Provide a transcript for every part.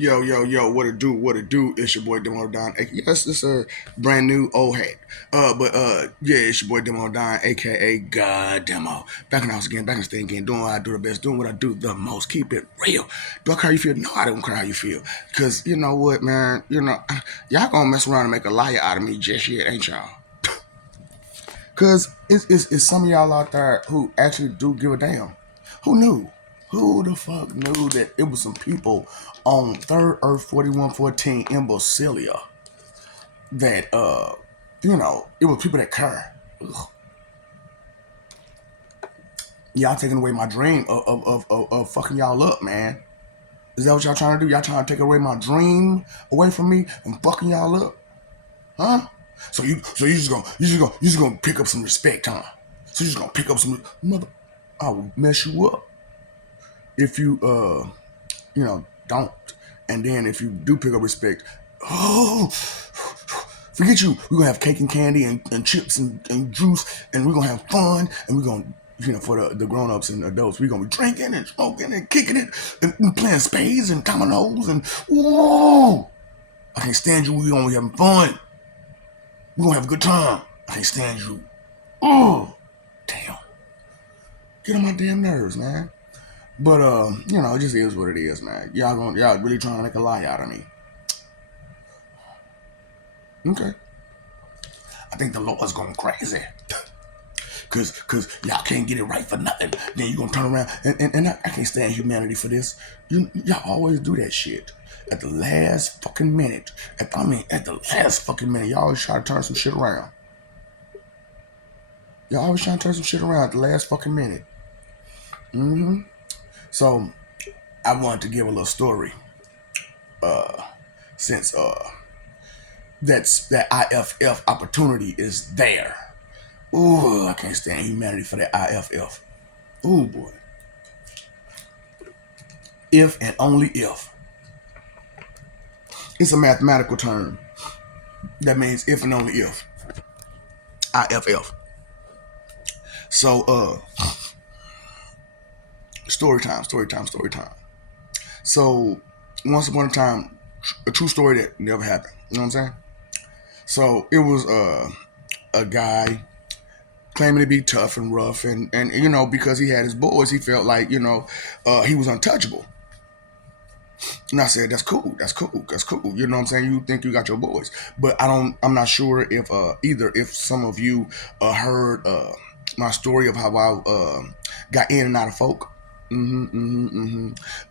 Yo, yo, yo, what it do? What it do? It's your boy Demo Don. Yes, it's a brand new old hat. Yeah, it's your boy Demo Don, aka God Demo. Back in the house again, back in the thing again, doing what I do the best, doing what I do the most. Keep it real. Do I care how you feel? No, I don't care how you feel. Cause you know what, man, y'all gonna mess around and make a liar out of me just yet, ain't y'all? Cause it's some of y'all out there who actually do give a damn. Who knew? Who the fuck knew that it was some people on Third Earth 4114 in Basilia that it was people that care. Ugh. Y'all taking away my dream of fucking y'all up, man. Is that what y'all trying to do? Y'all trying to take away my dream away from me and fucking y'all up? Huh? So you just gonna pick up some respect, huh? So you just gonna pick up some mother I will mess you up if you don't. And then if you do pick up respect, oh, forget you. We're gonna have cake and candy and chips and juice, and we're gonna have fun, and we're gonna, for the grown ups and adults, we're gonna be drinking and smoking and kicking it and playing spades and dominoes and whoa. I can't stand you. We're gonna be having fun. We're gonna have a good time. I can't stand you. Oh, damn. Get on my damn nerves, man. But it just is what it is, man. Y'all really trying to make a lie out of me. Okay. I think the Lord's going crazy. Cause y'all can't get it right for nothing. Then you gonna turn around and I can't stand humanity for this. Y'all always do that shit. At the last fucking minute. At the last fucking minute, y'all always try to turn some shit around. Y'all always trying to turn some shit around at the last fucking minute. Mm-hmm. So I wanted to give a little story. Since that IFF opportunity is there. Ooh, I can't stand humanity for that IFF. Ooh, boy. If and only if. It's a mathematical term. That means if and only if. IFF. So, story time. So, once upon a time, a true story that never happened. You know what I'm saying? So, it was a guy claiming to be tough and rough, and because he had his boys, he felt like he was untouchable. And I said, that's cool. You know what I'm saying? You think you got your boys, but I'm not sure if either if some of you heard my story of how I got in and out of folk.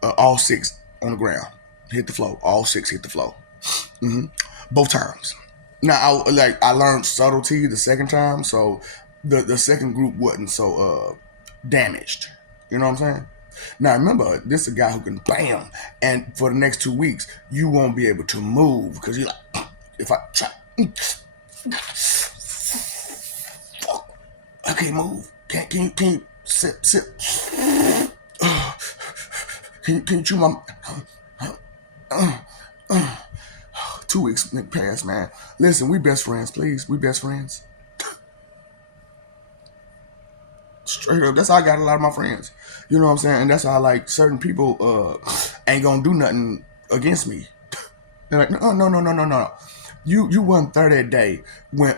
All six on the ground hit the floor. All six hit the floor. Both times. Now I learned subtlety the second time, so the second group wasn't so damaged. You know what I'm saying? Now remember, this is a guy who can bam, and for the next 2 weeks you won't be able to move because you're like, if I try, I can't move. Can you sit? Can you chew my? 2 weeks passed, man. Listen, we best friends, please. We best friends. Straight up, that's how I got a lot of my friends. You know what I'm saying? And that's how like certain people ain't gonna do nothing against me. They're like, no. You wasn't there that day when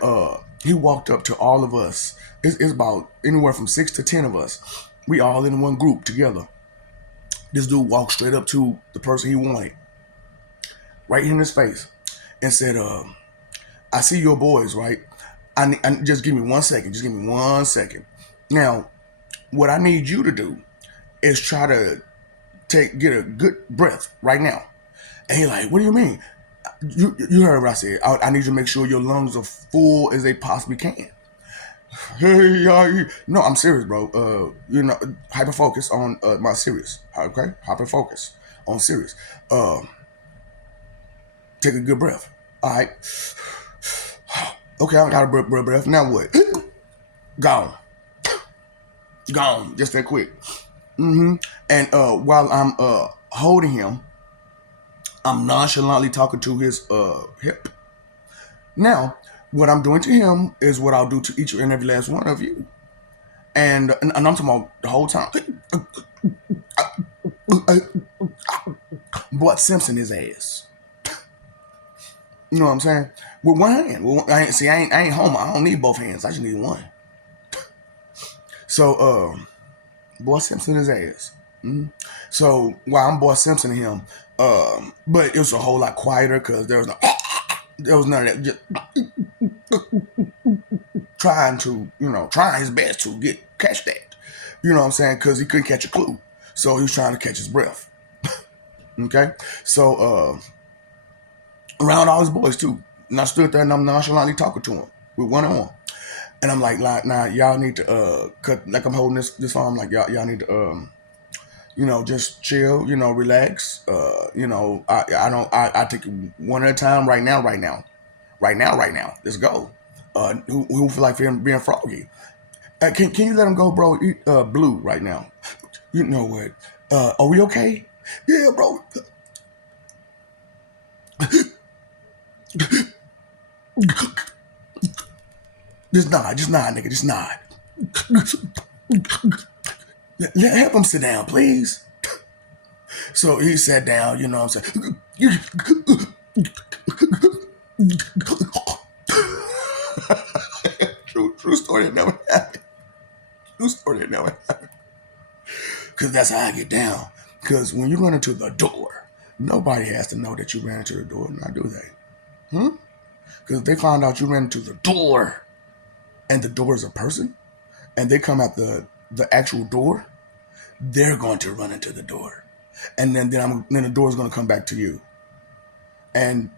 he walked up to all of us. It's about anywhere from 6 to 10 of us. We all in one group together. This dude walked straight up to the person he wanted, right in his face, and said, I see your boys, right? I just give me 1 second. Just give me 1 second. Now, what I need you to do is try to get a good breath right now. And he like, what do you mean? You heard what I said. I need you to make sure your lungs are full as they possibly can. Hey, no, I'm serious, bro. Hyper focus on my serious. Okay, hyper focus on serious. Take a good breath. All right. Okay, I got a breath. Now what? Gone. Just that quick. And while I'm holding him, I'm nonchalantly talking to his hip. Now, what I'm doing to him is what I'll do to each and every last one of you. And I'm talking about the whole time. Bart Simpson his ass. You know what I'm saying? With one hand. I ain't homo. I don't need both hands. I just need one. So, Bart Simpson his ass. So while I'm Bart Simpson to him, but it was a whole lot quieter because there was none of that. Just trying his best to catch that. You know what I'm saying? Because he couldn't catch a clue, so he was trying to catch his breath. Okay, so around all his boys too, and I stood there and I'm nonchalantly talking to him with one arm, and I'm like, nah, y'all need to cut. Like I'm holding this arm, like y'all need to just chill, relax. I take it one at a time. Right now. Let's go. Who feel like being froggy? Can you let him go, bro? Eat blue right now. You know what? Are we okay? Yeah, bro. Just nod, nigga. Just nod. Help him sit down, please. So he sat down. You know what I'm saying? True story. It never happened. True story. It never happened. Because that's how I get down. Because when you run into the door, nobody has to know that you ran into the door. Not do they? Because if they find out you ran into the door, and the door is a person, and they come at the actual door, they're going to run into the door, and then the door is going to come back to you. And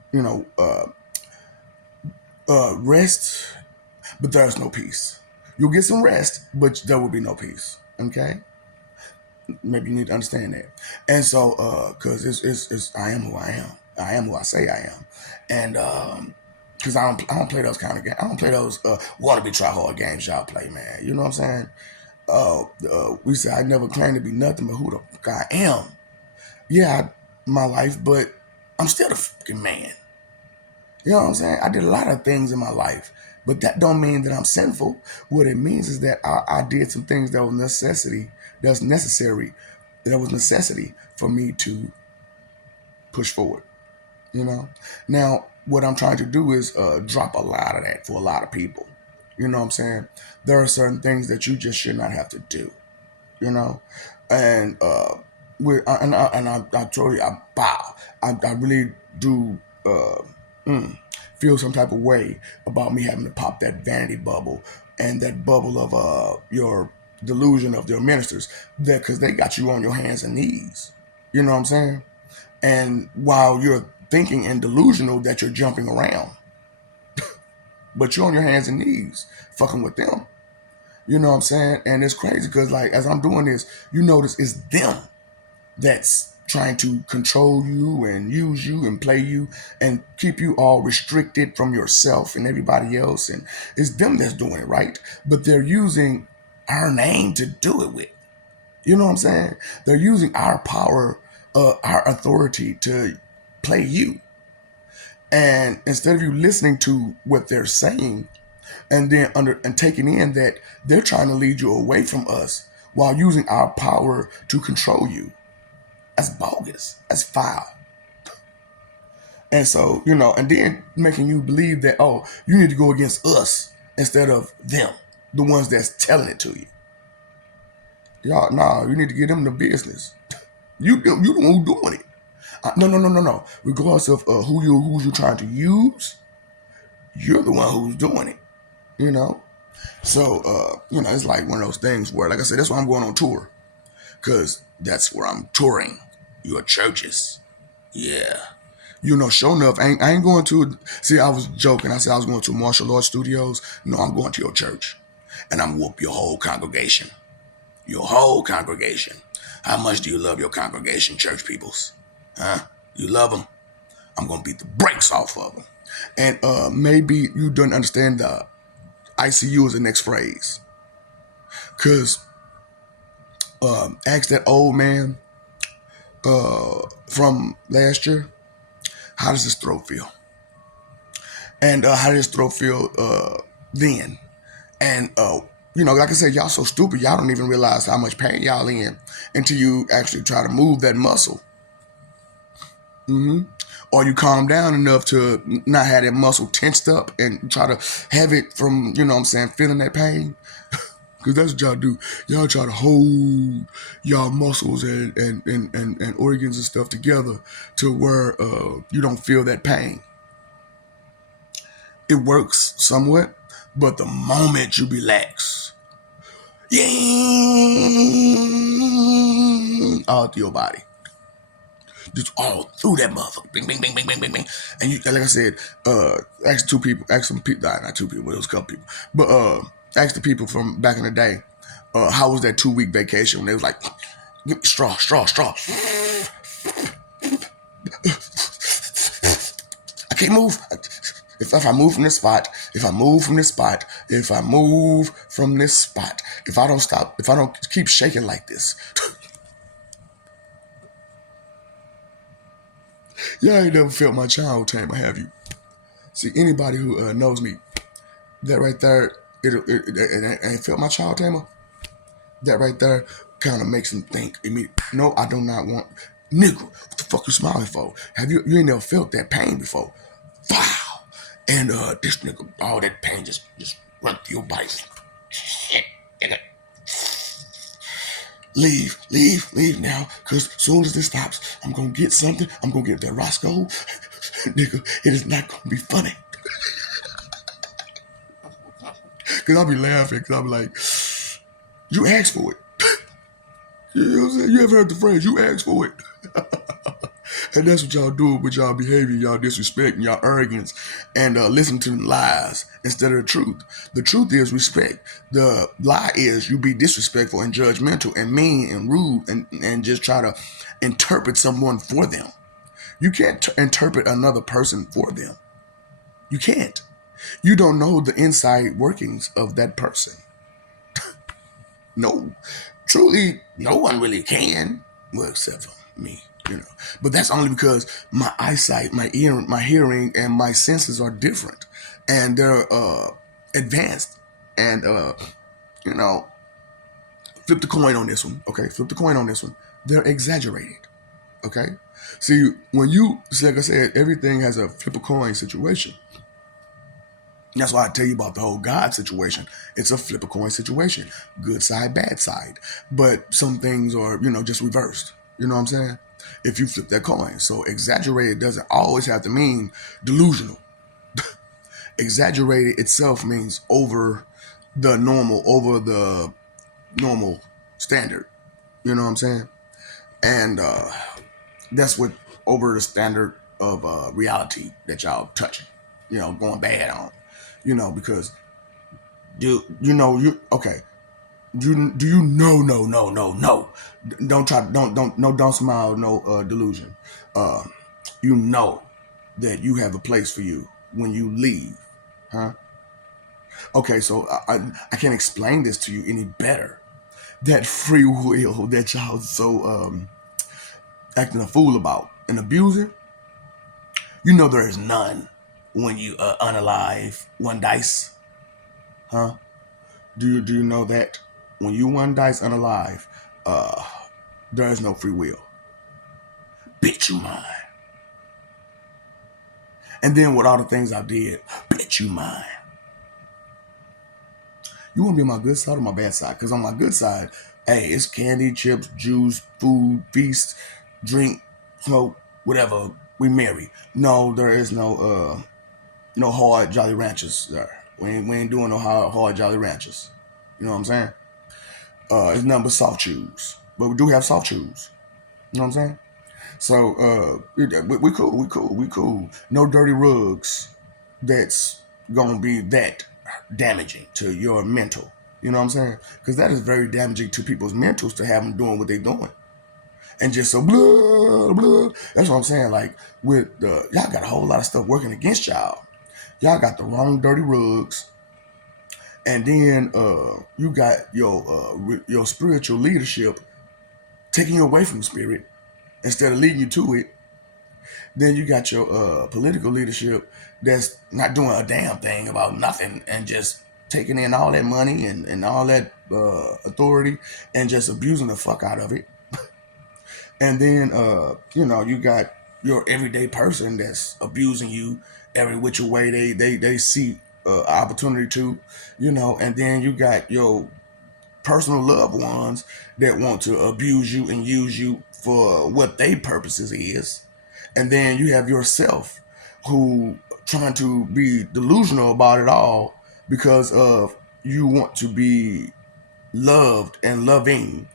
rest, but there's no peace. You'll get some rest, but there will be no peace. Okay, maybe you need to understand that. And so, because it's I am who I am. I am who I say I am, and because I don't play those kind of games. I don't play those wannabe try hard games y'all play, man. You know what I'm saying? We say I never claimed to be nothing but who the fuck I am. Yeah, my life, but I'm still the fucking man. You know what I'm saying? I did a lot of things in my life, but that don't mean that I'm sinful. What it means is that I did some things that was necessary for me to push forward. Now what I'm trying to do is drop a lot of that for a lot of people. You know what I'm saying? There are certain things that you just should not have to do. And I told you, I bow. I really do feel some type of way about me having to pop that vanity bubble and that bubble of your delusion of your ministers, that because they got you on your hands and knees. You know what I'm saying? And while you're thinking and delusional that you're jumping around, but you're on your hands and knees fucking with them. You know what I'm saying? And it's crazy because, like, as I'm doing this, you notice it's them that's trying to control you and use you and play you and keep you all restricted from yourself and everybody else. And it's them that's doing it, right? But they're using our name to do it with. You know what I'm saying? They're using our power, our authority to play you. And instead of you listening to what they're saying and then taking in that they're trying to lead you away from us while using our power to control you. That's bogus. That's foul. And so, and then making you believe that, oh, you need to go against us instead of them, the ones that's telling it to you. Y'all, nah, you need to get them the business. You the one who doing it. No. Regardless of who you trying to use, you're the one who's doing it. So it's like one of those things where, like I said, that's why I'm going on tour, because that's where I'm touring your churches. Yeah. Sure enough, I ain't going to. See, I was joking. I said I was going to Martial Arts Studios. No, I'm going to your church, and I'm whoop your whole congregation. Your whole congregation. How much do you love your congregation, church peoples? Huh? You love them? I'm going to beat the brakes off of them. And maybe you don't understand the ICU is the next phrase. Because ask that old man from last year, how does his throat feel? And how does his throat feel then? And like I said, y'all so stupid, y'all don't even realize how much pain y'all in until you actually try to move that muscle. Or you calm down enough to not have that muscle tensed up and try to have it from, feeling that pain. Because that's what y'all do. Y'all try to hold y'all muscles and organs and stuff together to where you don't feel that pain. It works somewhat, but the moment you relax, yeah, all through your body, just all through that motherfucker, bing, bing, bing, bing, bing, bing, bing. And you, like I said, ask two people, ask some people, not two people, it was a couple people, but ask the people from back in the day, how was that 2 week vacation when they was like, give me straw, straw, straw. I can't move. If I move from this spot, if I move from this spot, if I move from this spot, if I don't stop, if I don't keep shaking like this, y'all ain't never felt my child tamer, have you? See, anybody who knows me, that right there, it felt my child tamer. That right there kind of makes them think immediately. No, I do not want, nigga. What the fuck you smiling for? Have you ain't never felt that pain before? Wow. And this nigga, all that pain just run through your body. Shit, nigga. Leave now. Cause soon as this stops, I'm gonna get something. I'm gonna get that Roscoe. Nigga, it is not gonna be funny. Cause I'll be laughing, cause I'll be like, you asked for it. You know what I'm saying? You ever heard the phrase, you asked for it? And that's what y'all do with y'all behavior, y'all disrespect, and y'all arrogance, and listen to the lies instead of the truth. The truth is respect. The lie is you be disrespectful and judgmental and mean and rude and just try to interpret someone for them. You can't interpret another person for them. You can't. You don't know the inside workings of that person. No, truly, no one really can. Well, except for me, you know. But that's only because my eyesight, my hearing, and my senses are different, and they're advanced. And you know, flip the coin on this one. Okay, flip the coin on this one. They're exaggerated. Okay. See, when you, like I said, everything has a flip a coin situation. That's why I tell you about the whole God situation. It's a flip a coin situation. Good side, bad side. But some things are, just reversed. You know what I'm saying? If you flip that coin. So exaggerated doesn't always have to mean delusional. Exaggerated itself means over the normal standard. You know what I'm saying? And that's what over the standard of reality that y'all touching. Going bad on. Because you okay. Do you know? No. Don't try. Don't smile. No delusion. Uh, you know that you have a place for you when you leave, huh? Okay, so I can't explain this to you any better. That free will that y'all so acting a fool about and abusing. There is none when you unalive one dice, huh? Do you know that when you one dice unalive, uh, there is no free will. Bitch, you mine. And then with all the things I did, bitch, you mine. You want to be on my good side or my bad side? Because on my good side, hey, it's candy, chips, juice, food, feast, drink, smoke, whatever. We marry. No, there is no hard Jolly Ranchers there. We ain't doing no hard Jolly Ranchers. You know what I'm saying? It's nothing but soft chews. But we do have soft chews. You know what I'm saying? So we cool. No dirty rugs that's gonna be that damaging to your mental. You know what I'm saying? Because that is very damaging to people's mentals to have them doing what they're doing. And just so blah, blah. That's what I'm saying. Like with y'all got a whole lot of stuff working against y'all. Y'all got the wrong dirty rugs. And then you got your spiritual leadership taking you away from spirit instead of leading you to it. Then you got your political leadership that's not doing a damn thing about nothing and just taking in all that money and all that authority and just abusing the fuck out of it. And then you got your everyday person that's abusing you every which way they see opportunity to, and then you got your personal loved ones that want to abuse you and use you for what their purposes is. And then you have yourself who trying to be delusional about it all because of you want to be loved and loving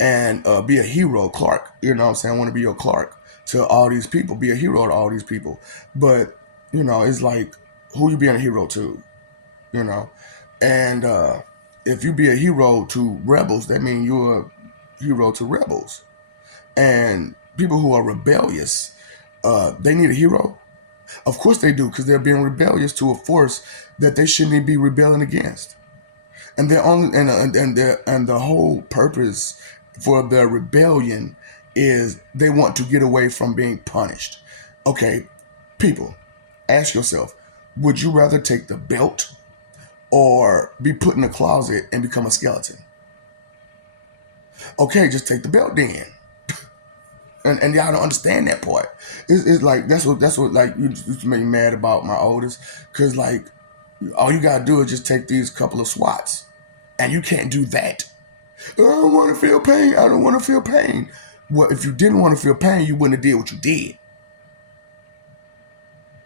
and be a hero, Clark. You know what I'm saying? I want to be your Clark to all these people, be a hero to all these people. But, it's like, who you being a hero to, you know? And if you be a hero to rebels, that means you're a hero to rebels. And people who are rebellious, they need a hero. Of course they do, because they're being rebellious to a force that they shouldn't be rebelling against. And they're only and the whole purpose for their rebellion is they want to get away from being punished. Okay, people, ask yourself, would you rather take the belt or be put in a closet and become a skeleton? Okay, just take the belt then. And y'all don't understand that part. It's like that's what like you make me mad about my oldest, because like all you gotta do is just take these couple of swats, and you can't do that. I don't want to feel pain. I don't want to feel pain. Well, if you didn't want to feel pain, you wouldn't have did what you did.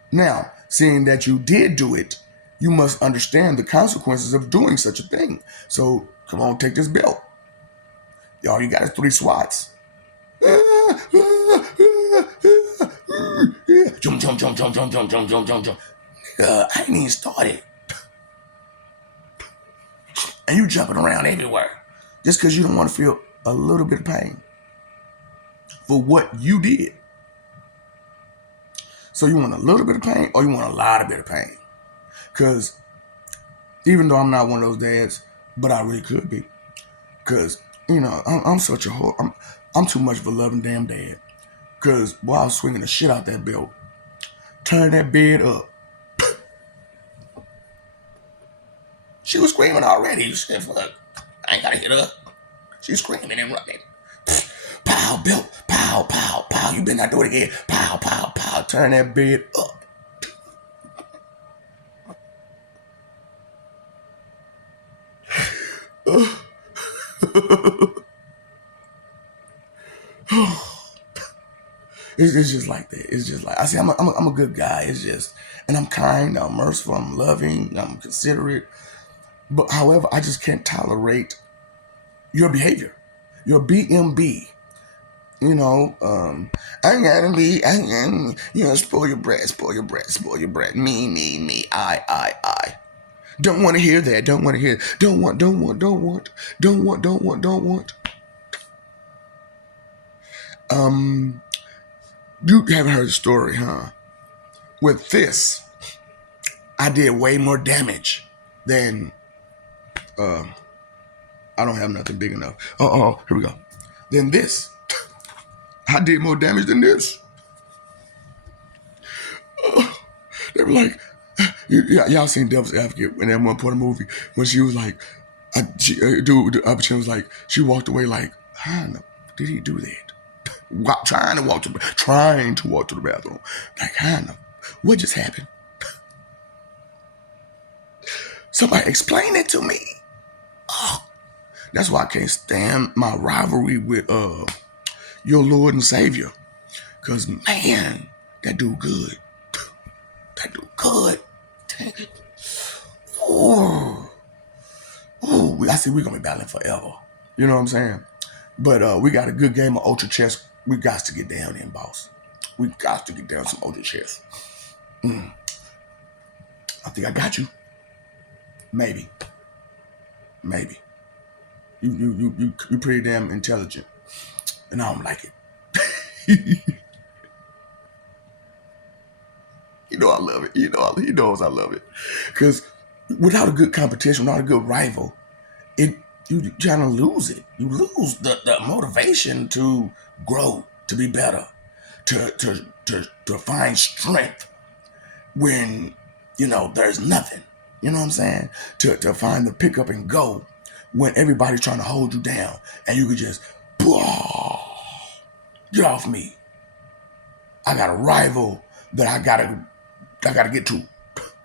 Now, seeing that you did do it, you must understand the consequences of doing such a thing. So come on, take this belt. All you got is 3 swats. Jump, jump, jump, jump, jump, jump, jump, jump, jump, jump. Nigga, I ain't even started. And you jumping around everywhere just because you don't want to feel a little bit of pain for what you did. So you want a little bit of pain or you want a lot of bit of pain? Because even though I'm not one of those dads, but I really could be. Because, I'm such a whore. I'm too much of a loving damn dad. Because, boy, I was swinging the shit out that belt. Turn that bed up. She was screaming already. She said, fuck, I ain't got to hit her. She's screaming and running. Pow, belt. Pow, pow, pow. You better not do it again. Pow, pow, pow. Turn that bed up. It's just like that. It's just like, I say, I'm a good guy. It's just, and I'm kind, I'm merciful, I'm loving, I'm considerate. But however, I just can't tolerate your behavior, your BMB. I gotta be, spoil your brat, spoil your brat, spoil your brat. Me, I. Don't want to hear that. Don't want to hear. Don't want. You haven't heard the story, huh? With this, I did way more damage than. I don't have nothing big enough. Here we go. Than this, I did more damage than this. They were like, y'all seen Devil's Advocate in that one part of the movie when she was like, the opportunity was like, she walked away like, how did he do that? Trying to walk to the bathroom. Like, how what just happened? Somebody explain it to me. Oh, that's why I can't stand my rivalry with your Lord and Savior. Cause man, that dude good. That dude good. Dang it. I see we're gonna be battling forever. You know what I'm saying? But we got a good game of Ultra Chess. We got to get down in, boss. We got to get down some Ultra Chess. I think I got you. Maybe. You pretty damn intelligent, and I don't like it. I love it. He knows I love it. Because without a good competition, without a good rival, you kind of lose it. You lose the motivation to grow, to be better, to find strength when there's nothing. You know what I'm saying? To find the pick up and go when everybody's trying to hold you down, and you could just get off me. I got a rival that I gotta get to.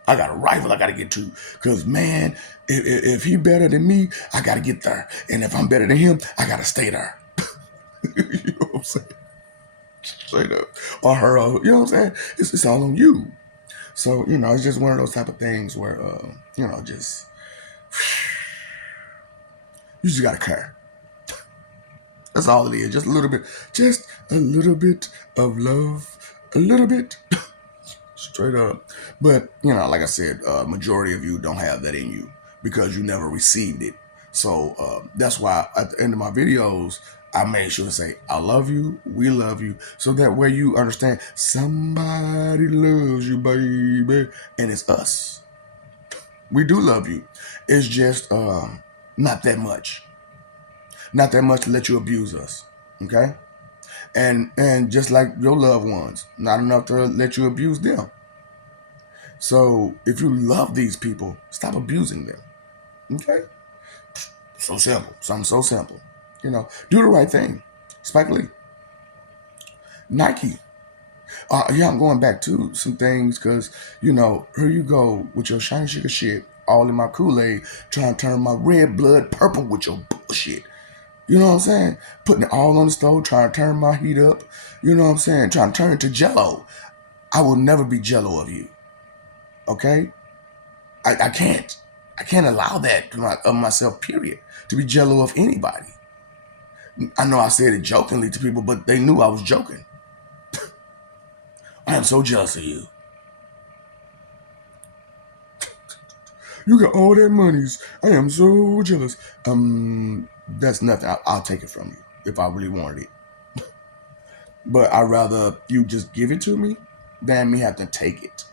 I got a rival I gotta get to. Cause man, if he better than me, I gotta get there. And if I'm better than him, I gotta stay there. You know what I'm saying? Straight up. Or her, you know what I'm saying? It's all on you. So, it's just one of those type of things where just you just gotta care. That's all it is. Just a little bit of love. A little bit. Straight up. But, like I said, majority of you don't have that in you because you never received it. So that's why at the end of my videos, I made sure to say, I love you, we love you. So that way you understand somebody loves you, baby. And it's us. We do love you. It's just not that much. Not that much to let you abuse us. Okay? And just like your loved ones, not enough to let you abuse them. So if you love these people, stop abusing them. Okay? So simple. Something so simple. Do the right thing. Spike Lee. Nike. Yeah, I'm going back to some things because, here you go with your shiny sugar shit all in my Kool-Aid, trying to turn my red blood purple with your bullshit. You know what I'm saying? Putting it all on the stove, trying to turn my heat up. You know what I'm saying? Trying to turn it to Jello. I will never be Jello of you. Okay? I can't. I can't allow that of myself, period, to be Jello of anybody. I know I said it jokingly to people, but they knew I was joking. I am so jealous of you. You got all that monies. I am so jealous. That's nothing. I'll take it from you if I really wanted it. But I'd rather you just give it to me than me have to take it.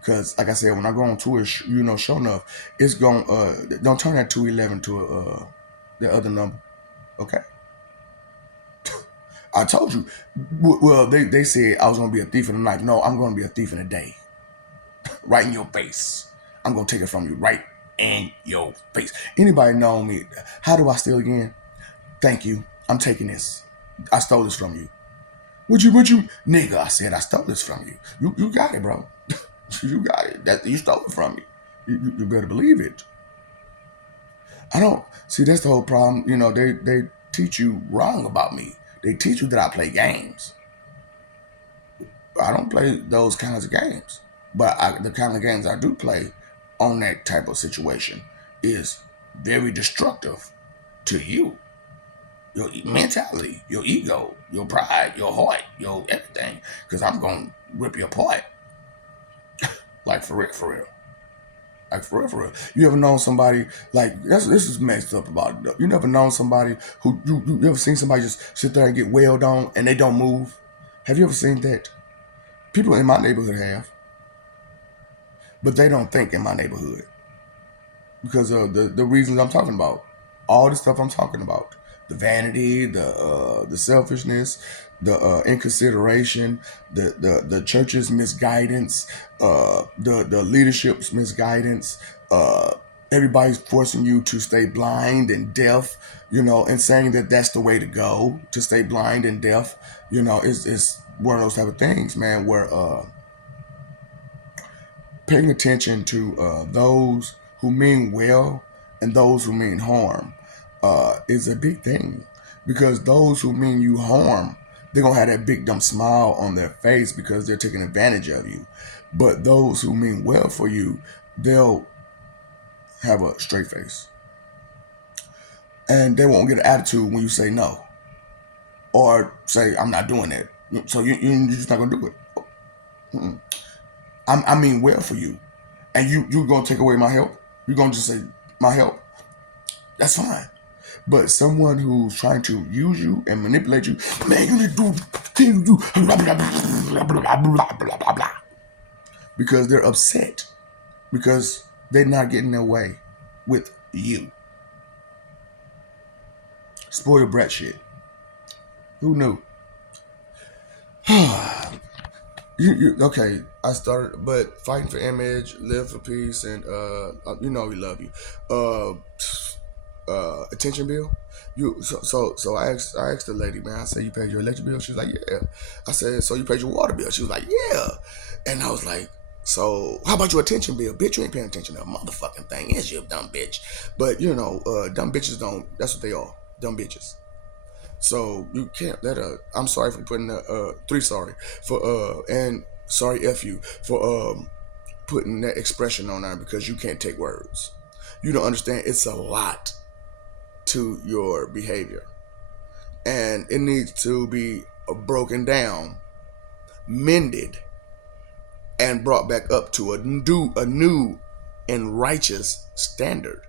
Because, like I said, when I go on tour, sure enough, it's going, don't turn that 211 to the other number. Okay? I told you. Well, they said I was going to be a thief in the night. No, I'm going to be a thief in the day. Right in your face. I'm going to take it from you right in your face. Anybody know me? How do I steal again? Thank you. I'm taking this. I stole this from you. What you, nigga? I said I stole this from you. You got it, bro. You got it. You stole it from me. You better believe it. I don't see. That's the whole problem. They teach you wrong about me. They teach you that I play games. I don't play those kinds of games. But the kind of games I do play on that type of situation is very destructive to you. Your mentality, your ego, your pride, your heart, your everything. Because I'm going to rip you apart. Like for real, for real. Like for real, for real. You ever known somebody, like, this is messed up about it though. You never known somebody who, you ever seen somebody just sit there and get wailed on and they don't move? Have you ever seen that? People in my neighborhood have. But they don't think in my neighborhood. Because of the reasons I'm talking about. All the stuff I'm talking about. The vanity, the selfishness, the inconsideration, the church's misguidance, the leadership's misguidance. Everybody's forcing you to stay blind and deaf, and saying that that's the way to go, to stay blind and deaf. It's one of those type of things, man, where paying attention to those who mean well and those who mean harm is a big thing, because those who mean you harm, they're gonna have that big dumb smile on their face because they're taking advantage of you. But those who mean well for you, they'll have a straight face and they won't get an attitude when you say no or say I'm not doing that. So you're just not gonna do it. Mm-mm. I mean well for you, and you're gonna take away my help. You're gonna just say my help. That's fine. But someone who's trying to use you and manipulate you, man, you need to do things you do, blah, blah, blah, blah, blah, blah, blah, blah, because they're upset because they're not getting their way with you. Spoiled brat shit. Who knew? Okay, I started, but fighting for image, live for peace, and we love you. attention bill? So I asked the lady, man. I said, you paid your electric bill? She was like, yeah. I said, so you paid your water bill? She was like, yeah. And I was like, so how about your attention bill? Bitch, you ain't paying attention to a motherfucking thing. Is you a dumb bitch? But dumb bitches don't. That's what they are, dumb bitches. So you can't let a. I'm sorry for putting three sorry for and sorry f you for putting that expression on there because you can't take words. You don't understand. It's a lot to your behavior, and it needs to be broken down, mended, and brought back up to a new and righteous standard,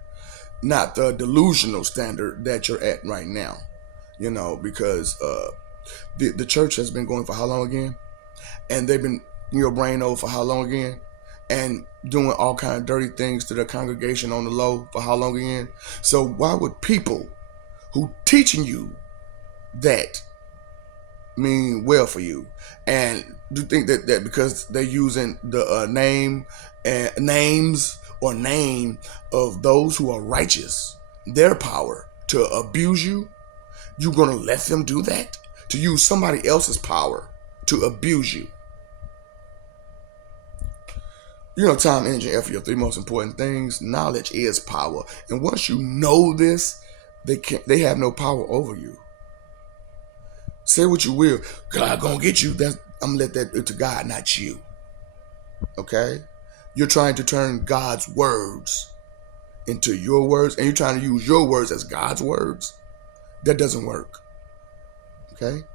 not the delusional standard that you're at right now. Because the church has been going for how long again, and they've been in your brain over for how long again, and doing all kind of dirty things to the congregation on the low for how long again. So why would people who teaching you that mean well for you, and do you think that because they're using the names or name of those who are righteous, their power to abuse you, you're gonna let them do that, to use somebody else's power to abuse you? Time, energy, and effort, your three most important things. Knowledge is power, and once you know this, they have no power over you. Say what you will, God gonna get you. I'm gonna let that to God, not you. Okay, you're trying to turn God's words into your words, and you're trying to use your words as God's words. That doesn't work. Okay,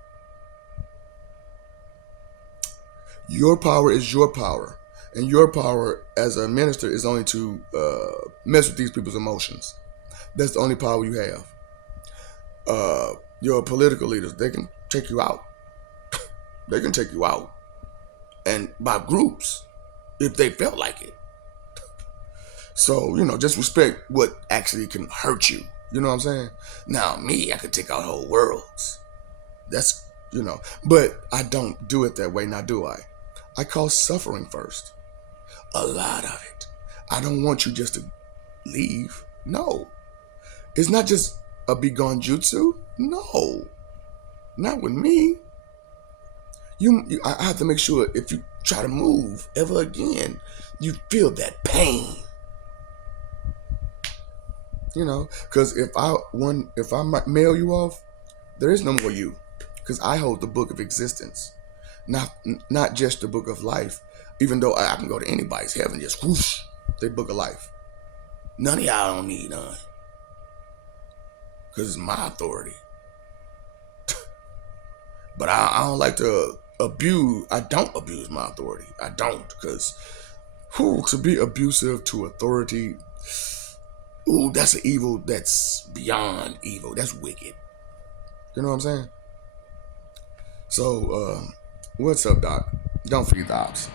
your power is your power. And your power as a minister is only to mess with these people's emotions. That's the only power you have. Your political leaders, they can take you out. They can take you out. And by groups, if they felt like it. So, just respect what actually can hurt you. You know what I'm saying? Now, me, I could take out whole worlds. That's, but I don't do it that way, now do I? I cause suffering first. A lot of it. I don't want you just to leave. No. It's not just a be gone jutsu. No. Not with me. I have to make sure if you try to move ever again, you feel that pain. Because if I mail you off, there is no more you. Because I hold the book of existence, not just the book of life. Even though I can go to anybody's heaven, just whoosh, they book of life. None of y'all don't need none. Because it's my authority. But I don't like to abuse. I don't abuse my authority. I don't. Because to be abusive to authority, that's an evil that's beyond evil. That's wicked. You know what I'm saying? So, what's up, Doc? Don't forget the ops.